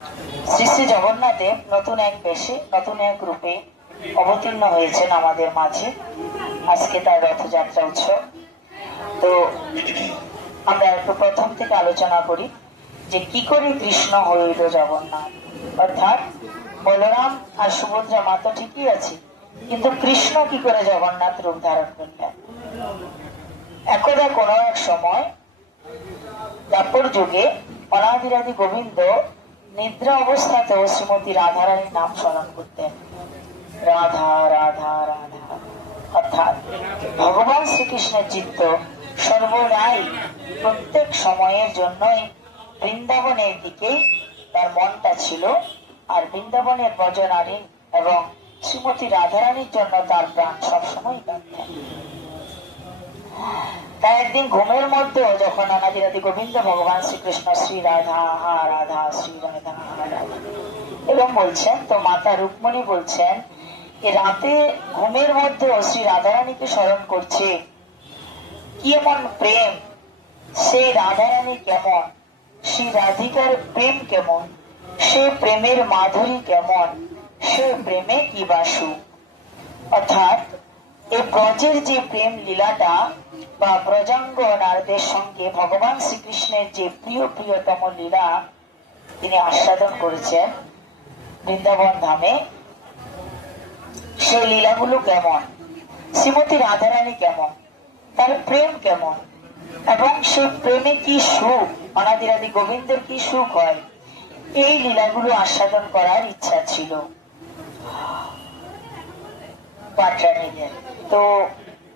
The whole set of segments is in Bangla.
শ্রী শ্রী জগন্নাথ দেব নতুন এক বেশে নতুন এক রূপে অবতীর্ণ হয়েছেন আমাদের মাঝে। আজকে তার রথযাত্রা উৎসব। তো আমরা একটু প্রথম থেকে আলোচনা করি যে কি করে কৃষ্ণ হইল জগন্নাথ। অর্থাৎ বলরাম আর সুভদ্রা মা তো ঠিকই আছে, কিন্তু কৃষ্ণ কি করে জগন্নাথ রূপ ধারণ করলেন। একদা কোনো এক সময় দ্বাপর যুগে অনাদিরাদি গোবিন্দ নিদ্রা অবস্থাতেও শ্রীমতী রাধারানীর নাম স্মরণ করতেন। রাধা রাধা রাধা, অর্থাৎ ভগবান শ্রীকৃষ্ণের চিত্ত সর্বদাই প্রত্যেক সময়ের জন্যই বৃন্দাবনের দিকেই তার মনটা ছিল, আর বৃন্দাবনের ব্রজনারী এবং শ্রীমতী রাধারানীর জন্য তার প্রাণ সবসময় কাঁদতেন। তাই একদিন ঘুমের মধ্যেও যখন অনাদিরাদি গোবিন্দ ভগবান শ্রীকৃষ্ণ শ্রী রাধা হা রাধা শ্রী রাধা হা রাধা এবং বলছেন, তো মাতা রুক্মিণী বলছেন রাতে ঘুমের মধ্যেও শ্রী রাধারানীকে স্মরণ করছে। কি এমন প্রেম, সেই রাধারানী কেমন, শ্রী রাধিকার প্রেম কেমন, সে প্রেমের মাধুরী কেমন, সে প্রেমে কি বাসু। অর্থাৎ এই ব্রজের যে প্রেম লীলাটা বা ব্রজাঙ্গ নারদের সঙ্গে ভগবান শ্রীকৃষ্ণের যে প্রিয় প্রিয়তম লীলা তিনি আস্বাদন করেছেন বৃন্দাবন ধামে, সেই লীলাগুলো কেমন, শ্রীমতী রাধারানী কেমন, তার প্রেম কেমন, এবং সেই প্রেমে কি সুখ, অনাদিরাদি গোবিন্দের কি সুখ হয়, এই লীলাগুলো আস্বাদন করার ইচ্ছা ছিল পাটরানীদের। তো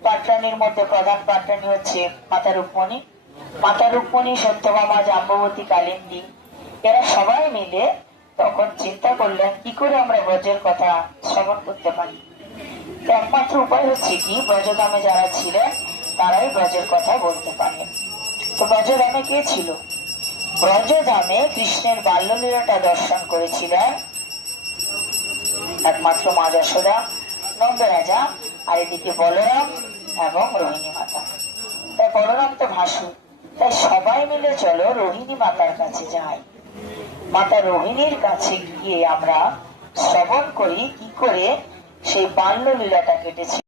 পাটরানীর মধ্যে প্রধান পাটরানী হচ্ছে মাতা রুক্মিণী। মাতা রুক্মিণী, সত্যভামা, জাম্ববতী, কালিন্দী, এরা সবাই মিলে তখন চিন্তা করলেন কি করে আমরা ব্রজের কথা শ্রবণ করতে পারি। একমাত্র উপায় হচ্ছে কি, ব্রজধামে যারা ছিলেন তারাই ব্রজের কথা বলতে পারেন। তো ব্রজধামে কে ছিল? ব্রজধামে কৃষ্ণের বাল্যলীলাটা দর্শন করেছিলেন একমাত্র মা যশোদা, নন্দ রাজা, আর এদিকে বলরাম এবং রোহিণী মাতা। তাই বলরাম তো ভাসু, তাই সবাই মিলে চলো রোহিণী মাতার কাছে যাই। মাতা রোহিণীর কাছে গিয়ে আমরা শ্রবণ করি কি করে সেই বাল্য লীলাটা কেটেছে।